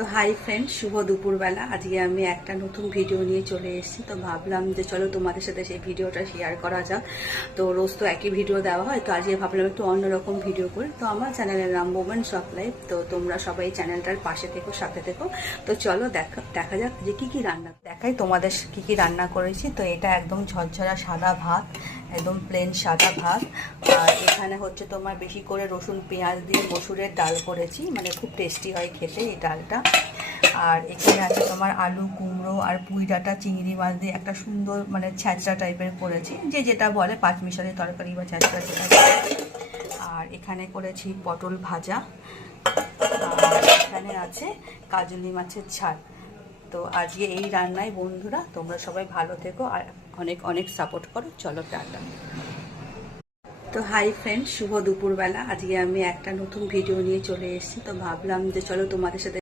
তো hi friend, শুভ দুপুরবেলা। আজকে আমি একটা নতুন ভিডিও নিয়ে চলে এসেছি। তো ভাবলাম যে চলো তোমাদের সাথে সেই ভিডিওটা শেয়ার করা যাক। তো রোজ তো একই ভিডিও দেওয়া হয়, তো আজকে ভাবলাম একটু অন্যরকম ভিডিও করি। তো আমার চ্যানেলের নাম মোমেন্টস অফ লাইফ। তো তোমরা সবাই চ্যানেলটার পাশে থেকো, সাথে থেকো। তো চলো দেখা যাক যে কি রান্না দেখাই তোমাদের, কি রান্না করেছি। তো এটা একদম ঝরঝরা সাদা ভাত, একদম প্লেন সাদা ভাত। আর এখানে হচ্ছে তোমার বেশি করে রসুন পেঁয়াজ দিয়ে মসুরের ডাল করেছি, মানে খুব টেস্টি হয় খেতে এই ডালটা। আর এখানে আছে তোমার আলু কুমড়ো আর পুঁই ডাঁটা চিংড়ি মাছ দিয়ে একটা সুন্দর মানে ছ্যাঁচড়া টাইপের করেছি, যে যেটা বলে পাঁচমিশালি তরকারি বা ছ্যাঁচড়া যেটা বলে। আর এখানে করেছি পটল ভাজা। আর এখানে আছে কাজলি মাছের ঝাল। তো আজকে এই রান্নায় বন্ধুরা, তোমরা সবাই ভালো থেকো আর অনেক অনেক সাপোর্ট করো। চলো টাটা। তো হাই ফ্রেন্ড, শুভ দুপুরবেলা। আজকে আমি একটা নতুন ভিডিও নিয়ে চলে এসেছি। তো ভাবলাম যে চলো তোমাদের সাথে